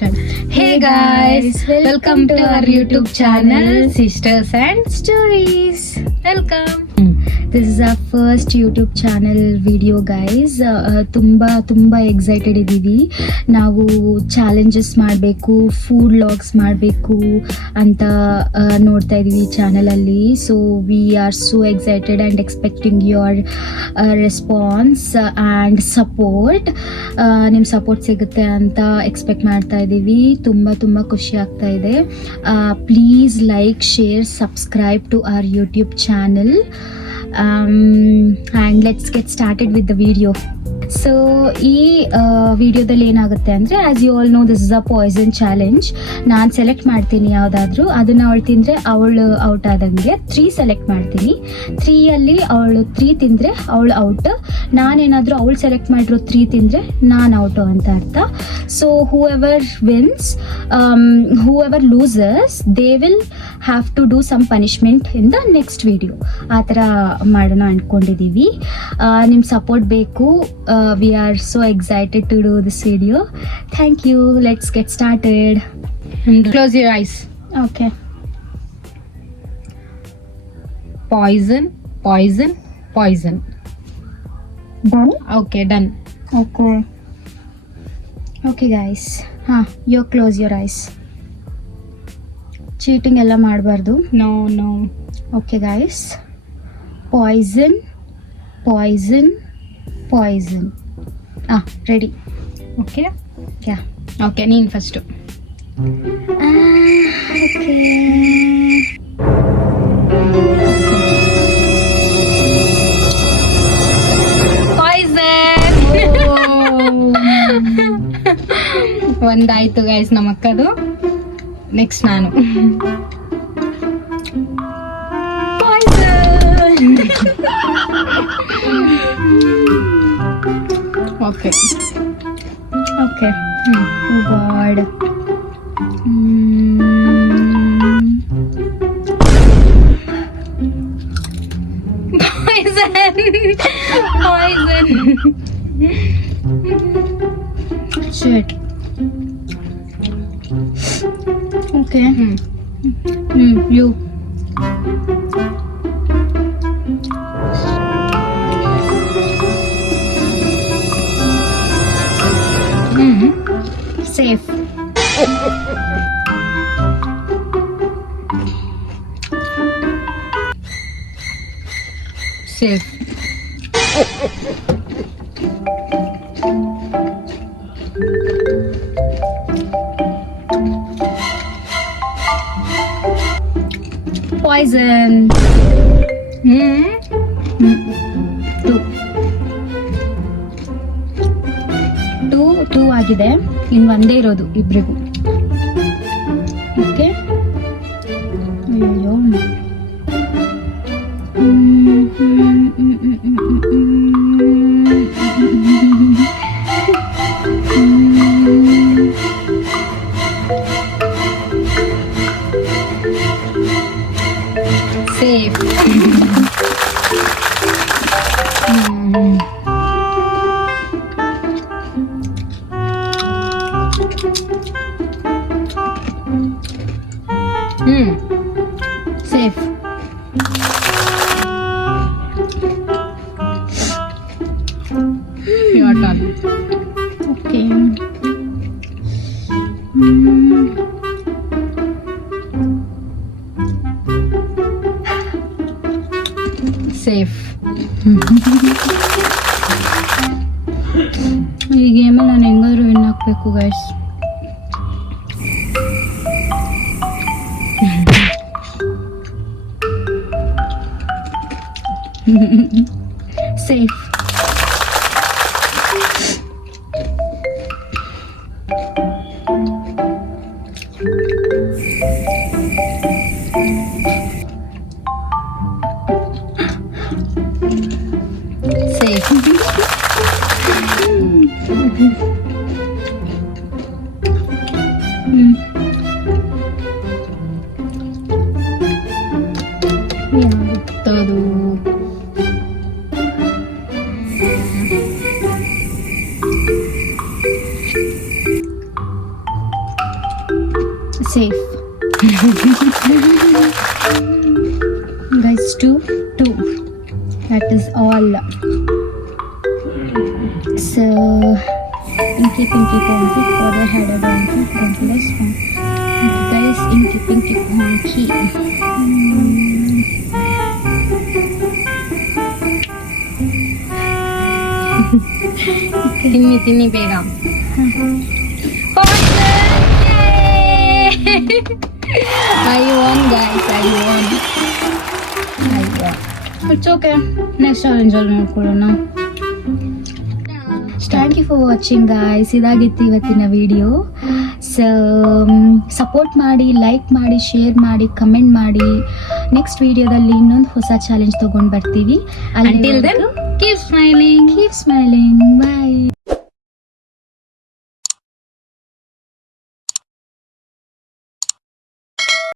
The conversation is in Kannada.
Hey guys, welcome to our YouTube channel Sisters and Stories. Welcome. This is our first YouTube channel video guys. ತುಂಬ ಎಕ್ಸೈಟೆಡ್ ಇದ್ದೀವಿ. ನಾವು ಚಾಲೆಂಜಸ್ ಮಾಡಬೇಕು, ಫುಡ್ ಲಾಗ್ಸ್ ಮಾಡಬೇಕು ಅಂತ ನೋಡ್ತಾ ಇದ್ದೀವಿ ಚಾನಲಲ್ಲಿ. So we are so excited and expecting your response and support. ನಿಮ್ಮ ಸಪೋರ್ಟ್ ಸಿಗುತ್ತೆ ಅಂತ ಎಕ್ಸ್ಪೆಕ್ಟ್ ಮಾಡ್ತಾ ಇದ್ದೀವಿ. ತುಂಬ ಖುಷಿ ಆಗ್ತಾ ಇದೆ. Please like, share, subscribe to our YouTube channel. And let's get started with the video. So ಈ ವಿಡಿಯೋದಲ್ಲಿ ಏನಾಗುತ್ತೆ ಅಂದರೆ, as you all know, this is a poison challenge. ನಾನು ಸೆಲೆಕ್ಟ್ ಮಾಡ್ತೀನಿ ಯಾವುದಾದ್ರೂ, ಅದನ್ನು ಅವಳು ತಿಂದರೆ ಅವಳು ಔಟ್ ಆದಂಗೆ. 3 ಸೆಲೆಕ್ಟ್ ಮಾಡ್ತೀನಿ. 3ಯಲ್ಲಿ ಅವಳು 3 ತಿಂದರೆ ಅವಳು ಔಟ್. ನಾನೇನಾದರೂ ಅವಳು ಸೆಲೆಕ್ಟ್ ಮಾಡಿರೋ 3 ತಿಂದರೆ ನಾನು ಔಟು ಅಂತ ಅರ್ಥ. So whoever wins, whoever losers, they will have to do some punishment in the next video. ಆ ಥರ ಮಾಡೋಣ ಅಂದ್ಕೊಂಡಿದ್ದೀವಿ. ನಿಮ್ಮ ಸಪೋರ್ಟ್ ಬೇಕು. We are so excited to do this video. Thank you. Let's get started. Close your eyes. Okay. Poison. Done? Okay, done. Okay guys. You close your eyes. Cheating ಎಲ್ಲ ಮಾಡಬಾರ್ದು. No. Okay guys. Poison. Ready? Okay. Yeah. Okay, ನೀನ್ ಫಸ್ಟ್. Okay. Poison. ಒಂದಾಯ್ತು ಗೈಸ್ ನಮ್ಮ ಅಕ್ಕದು. ನೆಕ್ಸ್ಟ್ ನಾನು. Okay. Oh God. Poison. Shit. Okay. You. Safe. Safe. Poison. 2 ಆಗಿದೆ. ಇನ್ನು ಒಂದೇ ಇರೋದು ಇಬ್ರಿಗೂ. ಓಕೆ. ಅಯ್ಯೋ. Safe. Safe. Your turn. Okay. Safe. ಈ ಗೇಮಲ್ಲಿ ನಾನು ಹೆಂಗಾದ್ರೂ ವಿನ್ ಹಾಕ್ಬೇಕು ಗೈಸ್. Safe. ಯಾವುದು Safe. Guys, two. That is all. So, Pinky Ponky, father had a donkey, donkey one. Guys, Pinky Ponky. ತಿನ್ನಿ ಬೇಗ. I won, guys. I won. It's okay. Next challenge ಅಲ್ಲಿ ನೋಡ್ಕೊಳ್ಳೋಣ. Thank you for watching guys. ಇದಾಗಿತ್ತು ಇವತ್ತಿನ ವಿಡಿಯೋ. ಸೊ ಸಪೋರ್ಟ್ ಮಾಡಿ, ಲೈಕ್ ಮಾಡಿ, ಶೇರ್ ಮಾಡಿ, ಕಮೆಂಟ್ ಮಾಡಿ. ನೆಕ್ಸ್ಟ್ ವಿಡಿಯೋದಲ್ಲಿ ಇನ್ನೊಂದು ಹೊಸ ಚಾಲೆಂಜ್ ತಗೊಂಡು ಬರ್ತೀವಿ. Until then, keep smiling. Keep smiling. Bye.